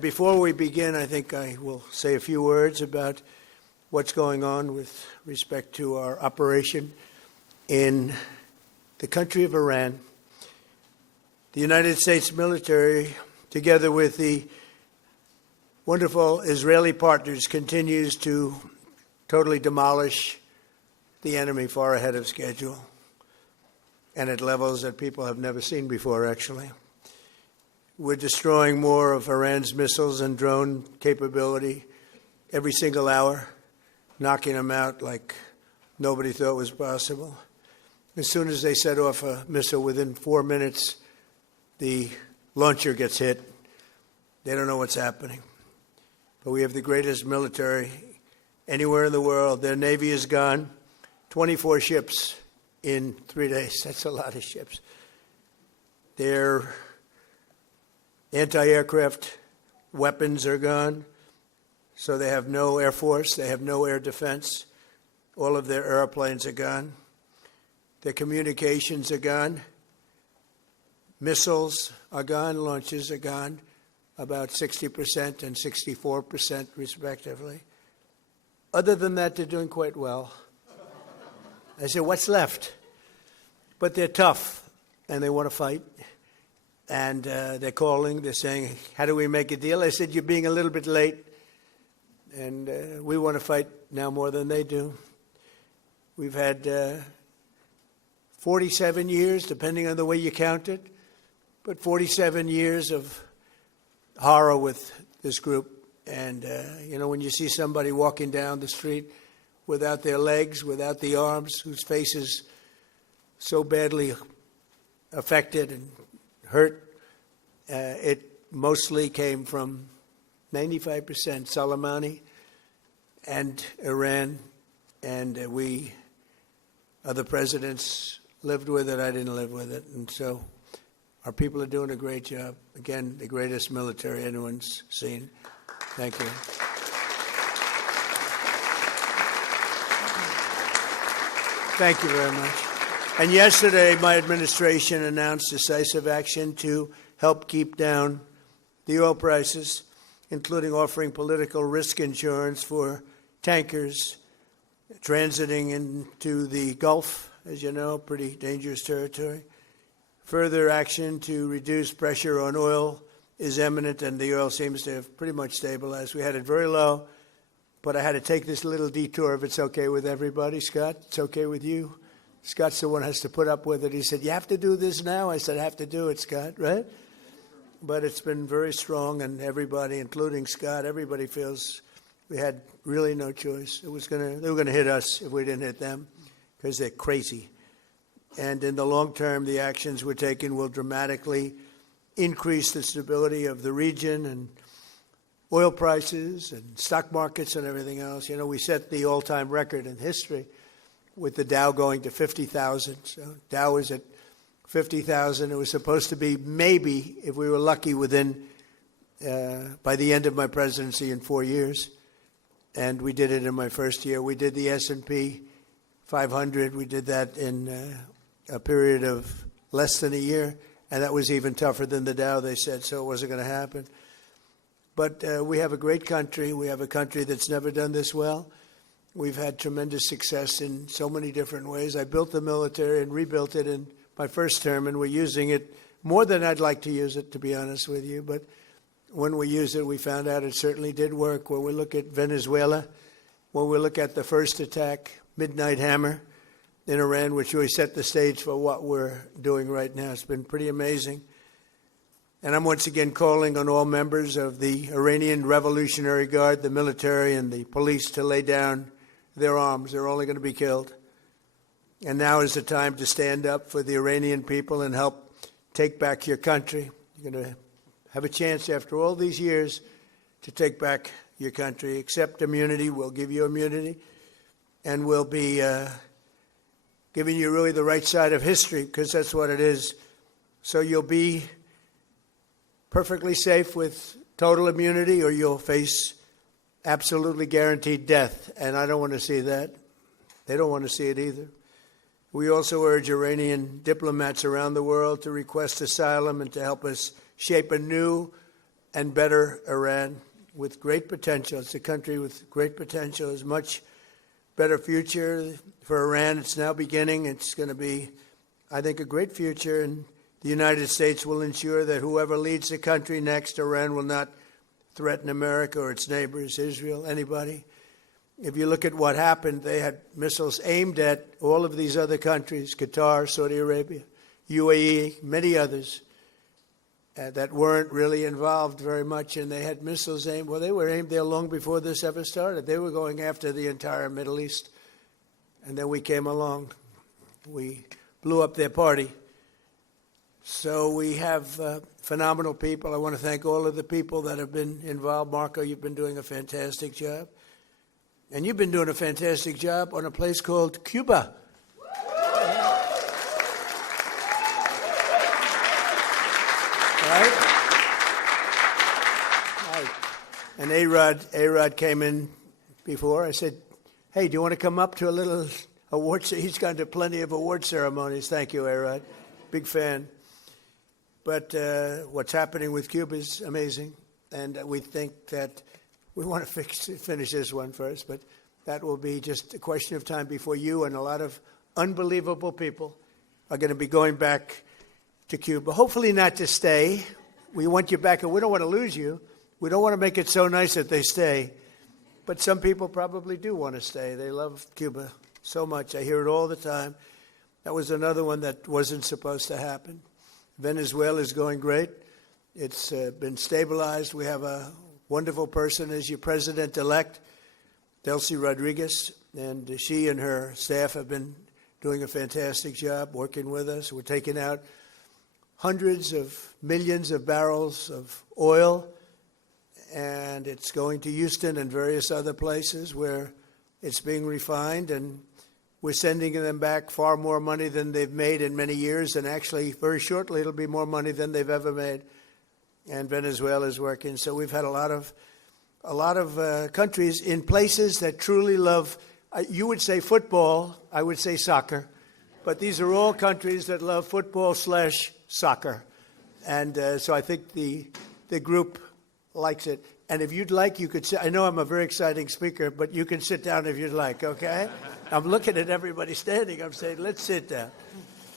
Before we begin, I think I will say a few words about what's going on with respect to our operation in the country of Iran. The United States military, together with the wonderful Israeli partners, continues to totally demolish the enemy far ahead of schedule and at levels that people have never seen before, actually. We're destroying more of Iran's missiles and drone capability every single hour, knocking them out like nobody thought was possible. As soon as they set off a missile, within 4 minutes, the launcher gets hit. They don't know what's happening. But we have the greatest military anywhere in the world. Their Navy is gone. 24 ships in 3 days. That's a lot of ships. Their anti-aircraft weapons are gone, so they have no air force, they have no air defense. All of their airplanes are gone. Their communications are gone. Missiles are gone, launches are gone, about 60% and 64% respectively. Other than that, they're doing quite well. I said, what's left? But they're tough, and they want to fight. And they're calling, they're saying, how do we make a deal? I said, you're being a little bit late, and we want to fight now more than they do. We've had 47 years, depending on the way you count it, but 47 years of horror with this group. And, when you see somebody walking down the street without their legs, without the arms, whose face is so badly affected and hurt, it mostly came from 95% Soleimani and Iran, and we, other presidents, lived with it. I didn't live with it. And so our people are doing a great job. Again, the greatest military anyone's seen. Thank you. Thank you very much. And yesterday, my administration announced decisive action to help keep down the oil prices, including offering political risk insurance for tankers transiting into the Gulf, as you know, pretty dangerous territory. Further action to reduce pressure on oil is imminent, and the oil seems to have pretty much stabilized. We had it very low, but I had to take this little detour, if it's okay with everybody. Scott, it's okay with you? Scott's the one who has to put up with it. He said, you have to do this now? I said, I have to do it, Scott, right? But it's been very strong, and everybody, including Scott, everybody feels we had really no choice. They were going to hit us if we didn't hit them, because they're crazy. And in the long term, the actions we're taking will dramatically increase the stability of the region and oil prices and stock markets and everything else. We set the all-time record in history with the Dow going to 50,000. So Dow was at 50,000. It was supposed to be maybe, if we were lucky, within by the end of my presidency in 4 years. And we did it in my first year. We did the S&P 500. We did that in a period of less than a year. And that was even tougher than the Dow, they said, so it wasn't going to happen. But we have a great country. We have a country that's never done this well. We've had tremendous success in so many different ways. I built the military and rebuilt it in my first term, and we're using it more than I'd like to use it, to be honest with you. But when we used it, we found out it certainly did work. When we look at Venezuela, when we look at the first attack, Midnight Hammer, in Iran, which really set the stage for what we're doing right now, it's been pretty amazing. And I'm once again calling on all members of the Iranian Revolutionary Guard, the military and the police, to lay down their arms. They're only going to be killed. And now is the time to stand up for the Iranian people and help take back your country. You're going to have a chance after all these years to take back your country. Accept immunity. We'll give you immunity. And we'll be giving you really the right side of history, because that's what it is. So you'll be perfectly safe with total immunity, or you'll face absolutely guaranteed death. And I don't want to see that. They don't want to see it either. We also urge Iranian diplomats around the world to request asylum and to help us shape a new and better Iran with great potential. It's a country with great potential. It's a much better future for Iran. It's now beginning. It's going to be, I think, a great future. And the United States will ensure that whoever leads the country next, Iran will not threaten America or its neighbors, Israel, anybody. If you look at what happened, they had missiles aimed at all of these other countries, Qatar, Saudi Arabia, UAE, many others, that weren't really involved very much, and they had missiles aimed. Well, they were aimed there long before this ever started. They were going after the entire Middle East, and then we came along. We blew up their party. So we have phenomenal people. I want to thank all of the people that have been involved. Marco, you've been doing a fantastic job. And you've been doing a fantastic job on a place called Cuba. Right? And A-Rod came in before. I said, hey, do you want to come up to a little award? He's gone to plenty of award ceremonies. Thank you, A-Rod. Big fan. But what's happening with Cuba is amazing. And we think that we want to finish this one first, but that will be just a question of time before you and a lot of unbelievable people are going to be going back to Cuba. Hopefully not to stay. We want you back, and we don't want to lose you. We don't want to make it so nice that they stay. But some people probably do want to stay. They love Cuba so much. I hear it all the time. That was another one that wasn't supposed to happen. Venezuela is going great. It's been stabilized. We have a wonderful person as your president-elect, Delcy Rodriguez, and she and her staff have been doing a fantastic job working with us. We're taking out hundreds of millions of barrels of oil, and it's going to Houston and various other places where it's being refined, and we're sending them back far more money than they've made in many years, and actually very shortly it'll be more money than they've ever made. And Venezuela is working. So we've had a lot of countries in places that truly love, you would say football, I would say soccer, but these are all countries that love football/soccer. And so I think the group likes it. And if you'd like, you could sit. I know I'm a very exciting speaker, but you can sit down if you'd like, okay? I'm looking at everybody standing. I'm saying, let's sit down.